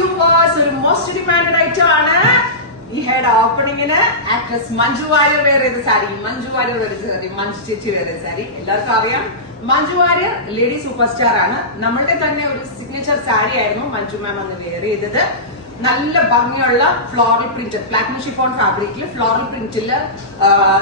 viewers, ഒരു most demanded item ആണ് ഈ ഹെഡ് ഓപ്പണിങ്ങിന് ആക്ട്രസ് മഞ്ജു വാര്യർ വെയർ ചെയ്ത സാരി. മഞ്ജു വാര്യർ വെയർ ചെയ്ത സാരി, മഞ്ജു ചേച്ചി വെയർ ചെയ്ത സാരി. എല്ലാവർക്കും അറിയാം Manju Warrier lady super star ആണ്. നമ്മളുടെ തന്നെ ഒരു സിഗ്നേച്ചർ സാരി ആയിരുന്നു മഞ്ജു മാം അന്ന് വെയർ ചെയ്തത്. നല്ല ഭംഗിയുള്ള ഫ്ലോറൽ പ്രിന്റ്, പ്ലാറ്റിനം ഷിഫോൺ ഫാബ്രിക്കിൽ ഫ്ലോറൽ പ്രിന്റിൽ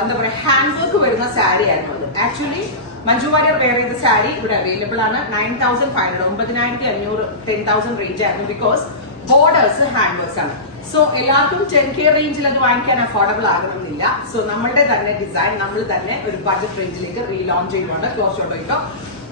എന്താ പറയാ ഹാൻഡ് വർക്ക് വരുന്ന സാരി ആയിരുന്നു അത്. ആക്ച്വലി മഞ്ജു വാര്യർ വെയർ ചെയ്ത സാരി ഇവിടെ അവൈലബിൾ ആണ്. 9,500, 9,500, 10,000 റേഞ്ച് ആയിരുന്നു. ബിക്കോസ് ബോർഡേഴ്സ് ഹാൻഡ് വർക്ക്സ് ആണ്. സോ എല്ലാവർക്കും 10K റേഞ്ചിൽ അത് വാങ്ങിക്കാൻ അഫോർഡബിൾ ആകണമെന്നില്ല. സോ നമ്മളുടെ തന്നെ ഡിസൈൻ നമ്മൾ തന്നെ ഒരു ബഡ്ജറ്റ് റേഞ്ചിലേക്ക് റീലോഞ്ച് ചെയ്യുന്നുണ്ട്. ക്ലോസ് ഷോട്ടോ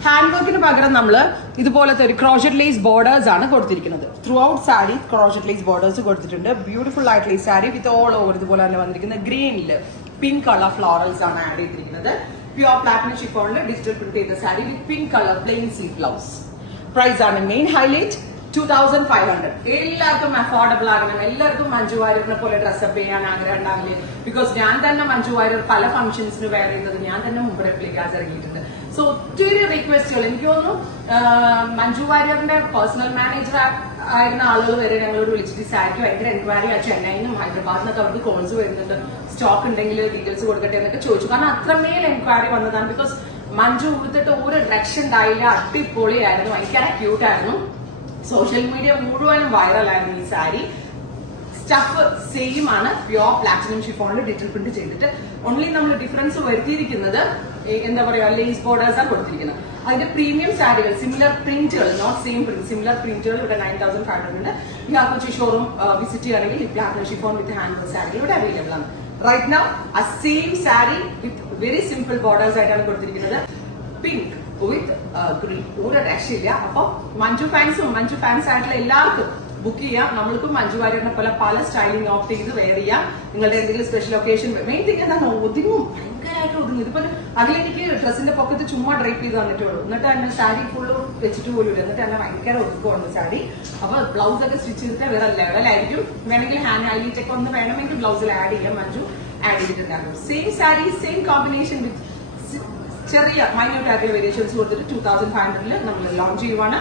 ഹാൻഡ് വർക്കിന് പകരം നമ്മൾ ഇതുപോലത്തെ ഒരു ക്രോഷറ്റ് ലേസ് ബോർഡേഴ്സ് ആണ് കൊടുത്തിരിക്കുന്നത്. Throughout sari crochet lace borders കൊടുത്തിട്ടുണ്ട്. ബ്യൂട്ടിഫുൾ ആയിട്ടുള്ള ഈ സാരി വിത്ത് ഓൾ ഓവർ ഇതുപോലെ തന്നെ വന്നിരിക്കുന്നത് ഗ്രീനില് പിങ്ക് കളർ ഫ്ലോറൽസ് ആണ് ആഡ് ചെയ്തിരിക്കുന്നത്. പ്യുവർ പ്ലാറ്റിനം ഷിഫോണിൽ ഡിജിറ്റൽ പ്രിന്റ് ചെയ്ത sari with pink colour plain sleeve blouse. Price ആണ് മെയിൻ ഹൈലൈറ്റ്. 2,500. എല്ലാവർക്കും അഫോർഡബിൾ ആകണം. എല്ലാവർക്കും മഞ്ജു വാര്യറിനെ പോലെ ഡ്രസ്സപ്പ് ചെയ്യാൻ ആഗ്രഹം ഉണ്ടാവില്ലേ? ബിക്കോസ് ഞാൻ തന്നെ മഞ്ജു വാര്യർ പല ഫംഗ്ഷൻസിന് വെയർ ചെയ്തത് ഞാൻ തന്നെ മുമ്പ് റെപ്ലിക്കാസ് ഇറങ്ങിയിട്ടുണ്ട്. സോ ഒത്തിരി റിക്വസ്റ്റുകൾ എനിക്ക് തോന്നുന്നു മഞ്ജു വാര്യറിന്റെ പേഴ്സണൽ മാനേജർ ആയിരുന്ന ആളുകൾ വരെ ഞങ്ങളോട് വിളിച്ചിട്ട് സാരിക്ക് ഭയങ്കര എൻക്വയറി ആ ചെന്നൈയിൽ നിന്നും ഹൈദരാബാദിൽ നിന്നൊക്കെ അവർക്ക് കോൾസ് വരുന്നുണ്ട്. സ്റ്റോക്ക് ഉണ്ടെങ്കിൽ ഡീറ്റെയിൽസ് കൊടുക്കട്ടെ എന്നൊക്കെ ചോദിച്ചു. കാരണം അത്രമേൽ എൻക്വയറി വന്നതാണ്. ബിക്കോസ് മഞ്ജു ഉടുത്തിട്ട് ഒരു ഡയറക്ഷൻ ഉണ്ടായില്ല. അടിപൊളിയായിരുന്നു, ഭയങ്കര ക്യൂട്ടായിരുന്നു. സോഷ്യൽ മീഡിയ മുഴുവനും വൈറലായിരുന്നു ഈ സാരി. സ്റ്റഫ് സെയിം ആണ്, പ്യുവർ പ്ലാറ്റിനം ഷിഫോണിൽ ഡിജിറ്റൽ പ്രിന്റ് ചെയ്തിട്ട്. ഓൺലി നമ്മൾ ഡിഫറൻസ് വരുത്തിയിരിക്കുന്നത് എന്താ പറയാ ലേസ് ബോർഡേഴ്സ് ആണ് കൊടുത്തിരിക്കുന്നത്. അതിന്റെ പ്രീമിയം സാരികൾ സിമിലർ പ്രിന്റുകൾ, നോട്ട് സെയിം പ്രിന്റ്, സിമിലർ പ്രിന്റുകൾ ഇവിടെ 9,500 ഉണ്ട്. ഈ കൊച്ചി ഷോറൂം വിസിറ്റ് ചെയ്യുകയാണെങ്കിൽ platinum chiffon with hand work സാരികൾ ഇവിടെ അവൈലബിൾ ആണ്. റൈറ്റ് നൗ ആ same sari with very simple borders ആയിട്ടാണ് കൊടുത്തിരിക്കുന്നത്. പിങ്ക് വിത്ത് ഗ്രീൻ, ഒരു രക്ഷയില്ല. അപ്പൊ മഞ്ജു ഫാൻസ് ആയിട്ടുള്ള എല്ലാവർക്കും ബുക്ക് ചെയ്യാം. നമ്മൾക്കും മഞ്ജു വാര്യറിനെ പോലെ പല സ്റ്റൈലിംഗ് ഓപ്റ്റ് ചെയ്ത് വെയർ ചെയ്യാം. നിങ്ങളുടെ എന്തെങ്കിലും സ്പെഷ്യൽ ഒക്കേഷൻ, മെയിൻ തിങ് എന്താണ് ഒതുങ്ങും, ഭയങ്കരമായിട്ട് ഒതുങ്ങും. ഇതിപ്പോൾ അതിലെനിക്ക് ഡ്രസ്സിന്റെ പൊക്കത്ത് ചുമ്മാ ഡ്രൈപ്പ് ചെയ്ത് വന്നിട്ടുള്ളൂ. എന്നിട്ട് തന്നെ സാരി ഫുള്ള് വെച്ചിട്ട് പോലും ഇല്ല. എന്നിട്ട് തന്നെ ഭയങ്കര ഒതുക്കമുണ്ട് സാരി. അപ്പൊ ബ്ലൗസ് ഒക്കെ സ്റ്റിച്ച് ചെയ്തിട്ട് വേറെ ലെവലായിരിക്കും. വേണമെങ്കിൽ ഹാൻഡ് ഹൈലൈറ്റ് ഒക്കെ ഒന്ന് വേണമെങ്കിൽ ബ്ലൗസിൽ ആഡ് ചെയ്യാം. മഞ്ജു ആഡ് ചെയ്തിട്ടുണ്ടാകും. Same sari same combination with ചെറിയ മൈന്യൂട്ട് ആയിട്ടുള്ള വേരിയേഷൻസ് കൊടുത്തിട്ട് 2,500 നമ്മൾ ലോഞ്ച് ചെയ്യുവാണ്.